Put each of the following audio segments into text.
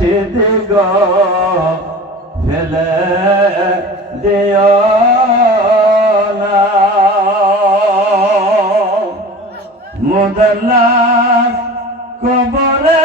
মর্শিদ গ ফেলে না। মুদল্লাস কবরে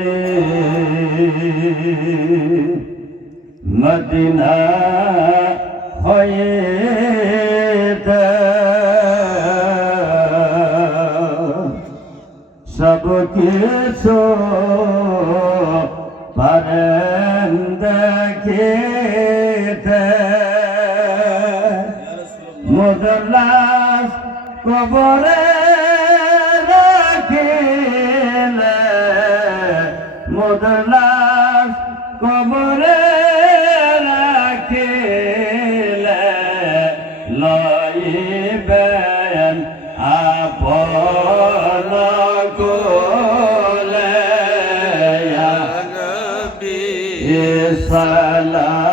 মদিনা হয়ে সব কিছু পারেন মুদলাস কবরে সালাম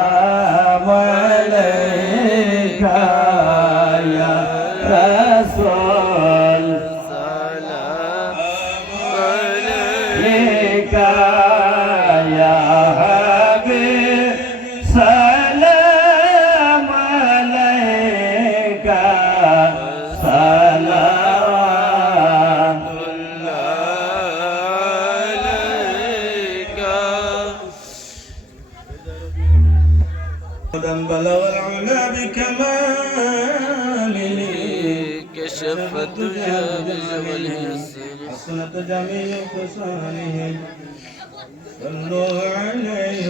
الدجى بجمله السنة حسنت جميع خصاله صلوا عليه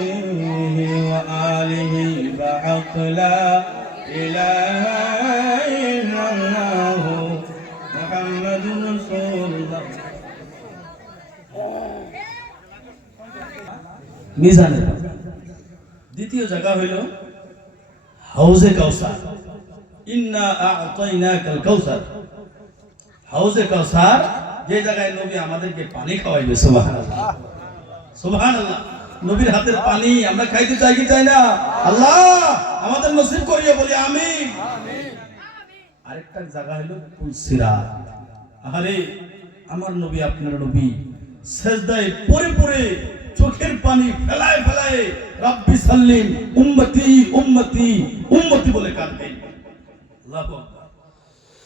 وآله بحق لا إله إلا الله محمد رسول الله মিজানের দ্বিতীয় জায়গা হইল হাউজে কাউসার ইন্না আ'তাইনাকাল কাউসার হাউজে কাউসার, যে জায়গায় নবী আমাদেরকে পানি খাওয়াইবে, সুবহানাল্লাহ। সুবহানাল্লাহ। নবীর হাতের পানি আমরা খাইতে চাই কি চাই না? আল্লাহ, আমাদের নসিব করিয়ে বলি, আমিন। আরেকটা জায়গা হলো পুলসিরা আরে আমার নবী, আপনার নবী সেজদায় পরে পরে চোখের পানি ফেলায় ফেলায় রাব্বি সাল্লিম উম্মতি উম্মতি উম্মতি বলে কাঁদবেন। আল্লাহু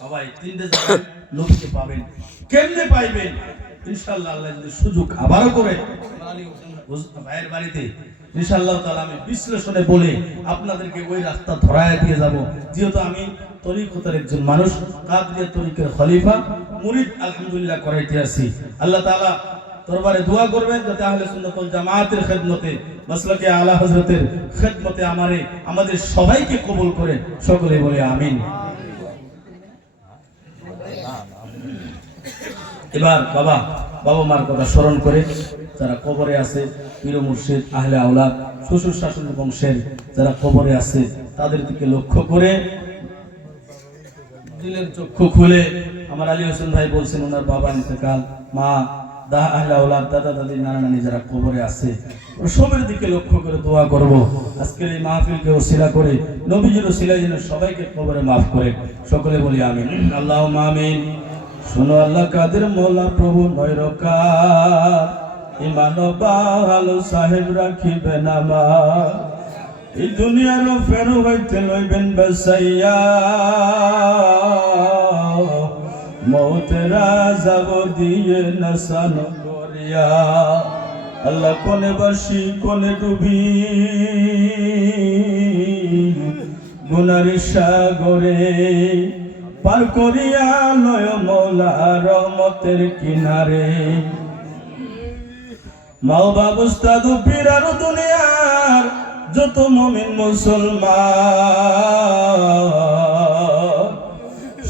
সবাই, তিনটে জায়গায় নবীকে পাবেন। কেমনে পাইবেন? ইনশাআল্লাহ আল্লাহ যদি সুযোগ আবারও করে ভাইয়ের বাড়িতে, ইনশাআল্লাহ তাআলা আমি বিশ্লেষণে বলে আপনাদেরকে ওই রাস্তা ধরায় দিয়ে যাব। যেহেতু আমি তরিকতের একজন মানুষ তরিকের খলিফা, মুরিদ আলহামদুলিল্লাহ করাইতে আল্লাহ তাআলা দরবারে দোয়া করবেন যাতে আহলে সুন্নাত ওয়াল জামাতের খেদমতে আলা হযরতের খেদমতে আমারে, আমাদের সবাইকে কবুল করে সকলে বলে আমিন। এবার বাবা বাবা মার কথা স্মরণ করে যারা কবরে আছে, পীর মুর্শিদ, আহলে আওলাদ, শ্বশুর শাসন বংশের যারা কবরে আছে, তাদের দিকে লক্ষ্য করে দিলের চক্ষু খুলে আমার আলী হোসেন ভাই বলছেন, ওনার বাবা ইন্তেকাল। মা, দা, আহলা ওলাদ দাদা, দাদি নানা নানি যারা কবরে আছে সবের দিকে লক্ষ্য করে দোয়া করব। আজকের এই মাহফিলকে ওসিলা করে, নবীজির ওসিলা যেন সবাইকে কবরে মাফ করে। সকলে বলি, আমিন। আল্লাহ আমিন। শোনো আল্লাহ কাদের মোলা প্রভু নৈরকার ইমান ভালো সাহেব রাখিবে নামা এই দুনিয়ার ফেরো হইতে লইবেন বেসাইয়া। মৌতেরা যাব দিয়ে নসান করিয়া। আল্লাহ কোনে বাসি, কোনে ডুবি। গুনার সাগরে পার করিয়া লয় মৌলা রহমতের কিনারে। মাও বাবুস্তাদ পীরার দুনিয়ার যত মমিন মুসলমান,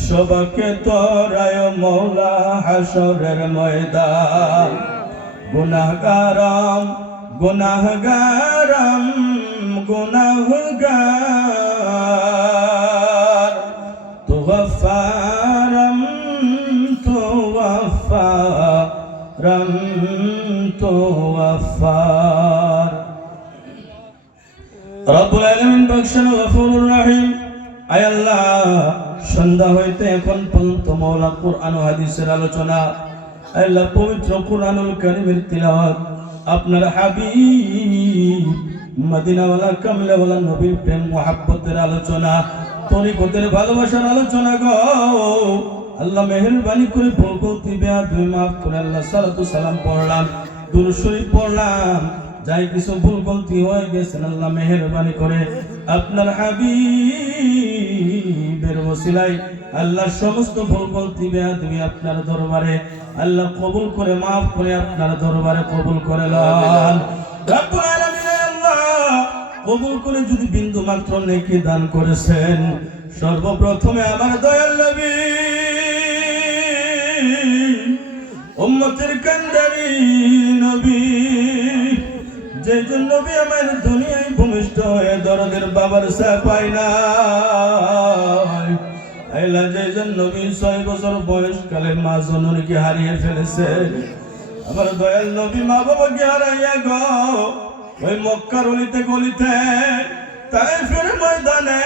সবাকে তোরায় মৌলা হাসরের ময়দান। গুনাহগারম গুনাহগারম, গুনাহগার তুগফার রব্বুল আলামিন বখশেন গফুরুর রহিম। আয় আল্লাহ, সন্ধ্যা হইতে এখন পর্যন্ত মৌলা কুরআন হাদিসের আলোচনা। আল্লাহ, পবিত্র কুরআনুল কারীমের তিলাওয়াত। আপনার হাবিব, মদিনাওয়ালা, কামলাওয়ালা নবীর প্রেম, মোহাব্বতের আলোচনা, তরিকতের ভালোবাসার আলোচনা গো। আল্লাহ মেহেরবানি করে বরকতি বেয়া দুই মাফ করে আল্লাহ সালাতু সালাম পড়লাম। দুরূদ পড়লাম। যাই কিছু ভুল গলতি হয়ে গেছেন আল্লাহ মেহেরবানি করে আপনার হাবিবের ওসিলাই আল্লাহ সমস্ত ভুল গলতি বেয়া তুমি আপনার দরবারে আল্লাহ কবুল করে মাফ করে আপনার দরবারে কবুল করে আল্লাহ কবুল করে যদি বিন্দু মাত্র নেকি দান করেছেন সর্বপ্রথমে আমার দয়াল নবী উম্মতের কান্দারি নবী। যে জন্য নবী আমার দুনিয়ায় ভূমিষ্ঠ হয়ে দরদের বাবার সা পাই না। আইলা যে জন্য নবী ছয় বছর বয়সকালে মা জননীকে হারিয়ে ফেলেছে। আমার দয়াল নবী মা বাবাকে হারাইয়া গো, ওই মক্কার অলিতে গলিতে তাই ফের ময়দানে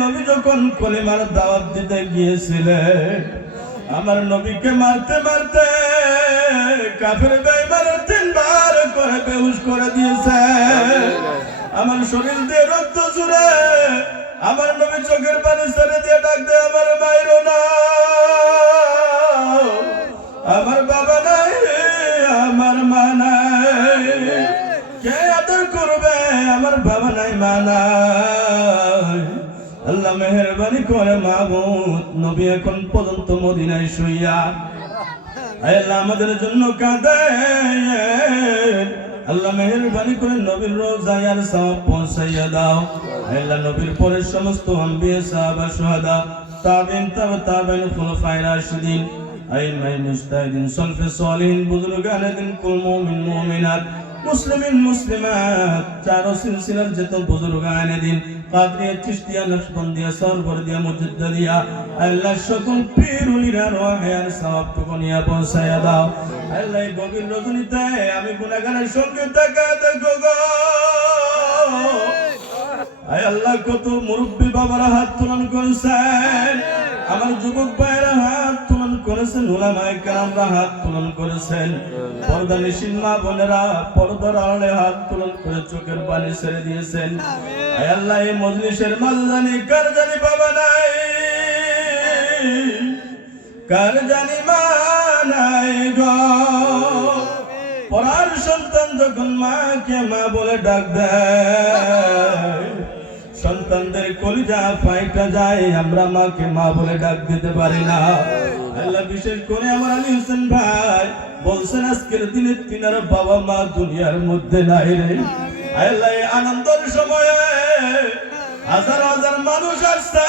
নবী যখন কলিমার দাওয়াত দিতে গিয়েছিলেন, আমার নবীকে মারতে মারতে আমার শরীর দিয়ে রক্ত জুড়ে আমার নবী চোখের পানি ছেড়ে দিয়ে ডাক দে আমার বাইর না। আমার বাবা নাই, আমার মা নাই। কে আদর করবে? আমার বাবা নাই, মা নাই। আল্লাহ মেহরবানি করে মাহমুদ, নবী এখন পর্যন্ত মদিনায় শুইয়া আল্লাহ আমাদের জন্য কাঁদে। আল্লাহ মেহরবানি করে নবীর রোজায় আর সওয়াব পৌঁছাইয়া দাও। আল্লাহ নবীর পরে সমস্ত আম্বিয়া, সাহাবা সুহাদা তাবেন, তাব, তাবিন খুলফায়ে রাশিদিন আইমাই মুস্তাহিদিন, সলফে, সালিহিন, বুজুর্গান দিন কুল মুমিন, মুমিনাত। মুসলিমিন, মুসলিমাত, চারো সিলসিলার যত বুজুর্গান দিন। কাদরিয়া চিশতিয়া, নকশবন্দিয়া, সরবরদিয়া মুজাদ্দিদিয়া আল্লাহ সকল পীর রোহায়ার সওয়াব টুকু নিয়ে পৌঁছায়া দাও। আল্লাহ এই গভীর রজনীতে আমি গুনাহগারের সঙ্গে তাকা দেখো গো। আয় আল্লাহ, কত মুরব্বী বাবারা হাত তোলন করেছেন। আমার যুবক হাত তোলন করেছেন ওলামায়ে কেরামরা হাত তোলন করেছেন। পর্দা নিশিন মা বোনেরা পর্দার আড়ালে হাত তোলন করে চোখের পানি ছেড়ে দিয়েছেন। আল্লাহ এই মজলিসের মাঝে জানি কার জানি বাবা নাই? কার জানি মা নাই পরার সন্তান যখন মাকে মা বলে ডাক দেয় সন্তানদের কলিজা ফাইটা যায় আমরা মাকে মা বলে ডাক দিতে পারি না। আল্লাহ বিশেষ করে আমার আলী হোসেন ভাই বলছেন, আজকের দিনে তিনার বাবা মা দুনিয়ার মধ্যে নাই রে। আল্লাহ আনন্দের সময়ে হাজার হাজার মানুষ আসছে,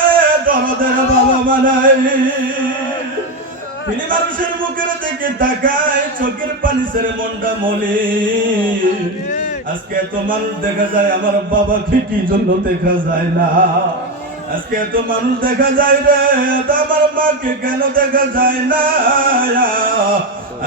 দরদের বাবা মা নাই। তিনি মানুষের মুখের দিকে তাকায়, চোখের পানি ছেড়ে মনটা মলি আজকে এত মানুষ দেখা যায়, আমার বাবাকে কি জন্য দেখা যায় না। আজকে এত মানুষ দেখা যায় রে আমার মাকে কেন দেখা যায় না?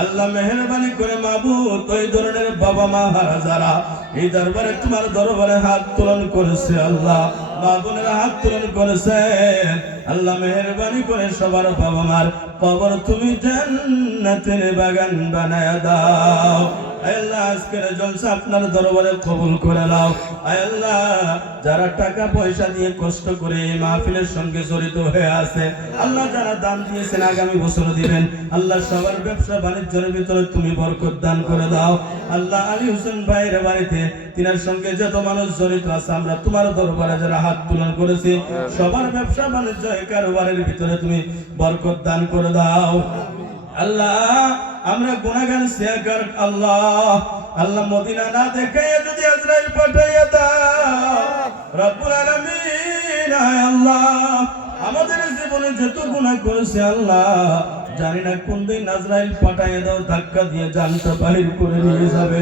আল্লাহ মেহরবানি করে মাবু ওই ধরনের বাবা মা হারা যারা, এই দরবারে তোমার দরবারে হাত তোলন করেছে আল্লাহ, মা হাত তোলন করেছেন আল্লাহ মেহরবানি করে সবার বাবা মার কবর তুমি জান্নাতের বাগান বানায় দাও। আল্লাহ আজকের জলসা আপনার দরবারে কবুল করে নাও। আল্লাহ যারা টাকা পয়সা দিয়ে কষ্ট করে এই মাহফিলের সঙ্গে জড়িত হয়ে আছে আল্লাহ যারা দান দিয়েছেন আগামী বছর দিবেন আল্লাহ সবার ব্যবসা বাণিজ্যের ভিতরে তুমি বরকত দান করে দাও। আল্লাহ আলী হোসেন ভাইয়ের বাড়িতে তিনার সঙ্গে যত মানুষ জড়িত আছে আমরা তোমার দরবারে যারা হাত তুলন করেছি সবার ব্যবসা বাণিজ্য কারোবারের ভিতরে তুমি বরকত দান করে দাও। আল্লাহ, আমরা গুনাহগার সিয়াকার আল্লাহ। আল্লাহ মদিনা না দেখে যদি আজরাইল পাঠাইয়া দাও। রব্বুল আলামিন আল্লাহ। আমাদের জীবনে যত গুনাহ করেছে আল্লাহ, জানি না কোন দিন আজরাইল পাঠাইয়া দাও, ধাক্কা দিয়ে জানটা বাহির করে নিয়ে যাবে।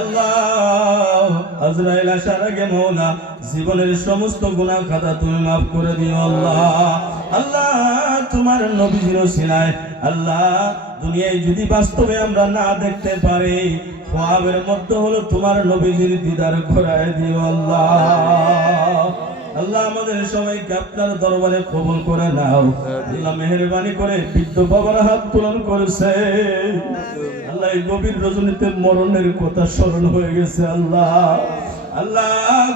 আল্লাহ, আজরাইল আসার আগে মৌলা, জীবনের সমস্ত গুনাহ খাতা তুমি মাফ করে দিও আল্লাহ। আল্লাহ তোমার নবীজির সিনায়। আল্লাহ, দুনিয়ায় যদি বাস্তবে আমরা না দেখতে পারি খোয়াবের মধ্যে হলো তোমার নবীজির দিদার ঘোরায় দিও আল্লাহ। আল্লাহ, আমাদের সবাইকে আপনার দরবারে কবুল করে নাও। আল্লাহ, মেহরবানি করে বৃদ্ধ বাবার হাত তুলন করেছে। আল্লাহ, এই গভীর রজনীতে মরণের কথা স্মরণ হয়ে গেছে আল্লাহ। আল্লাহ,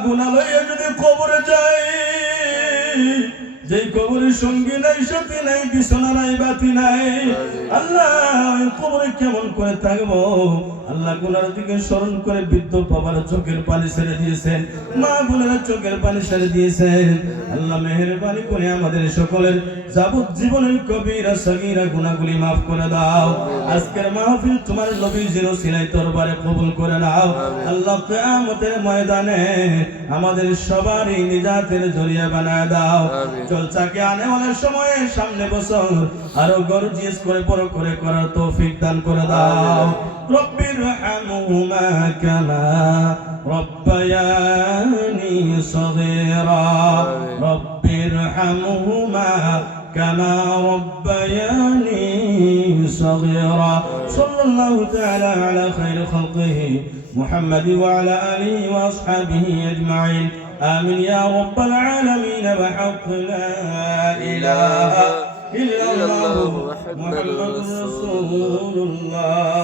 গুণালয়ে যদি কবরে যাই যেই কবরের সঙ্গী নাই সাথী নাই বিছানা নাই বাতি নাই আল্লাহ কবরে কেমন করে থাকব? আল্লাহ গুনার দিকে স্মরণ করে বৃদ্ধ বাবার চোখের পানি ছেড়ে দিয়েছেন মা বোনেরা চোখের পানি ছেড়ে দিয়েছেন। আল্লাহ মেহেরবানি করে আমাদের সকলের যাবত জীবনের কবিরা সগীরা গুনাহগুলি মাফ করে দাও। আজকের মাহফিল তোমার নবীজির সিলাই দরবারে কবুল করে নাও। আল্লাহ কিয়ামতের ময়দানে আমাদের সবারই নিজাতের জরিয়া বানায় দাও। জলসাকে আনে অনেক সময় সামনে বছর আরো গর্জিয়াস করে বড় করে করার তৌফিক দান করে দাও রব্বির হামহুমা কামা রব্বায়ানি সগীরা রব্বির হামহুমা كما ربياني صغيرا صلى الله تعالى على خير خلقه محمد وعلى آله وأصحابه أجمعين آمين يا رب العالمين بحق لا إله إلا الله محمد رسول الله.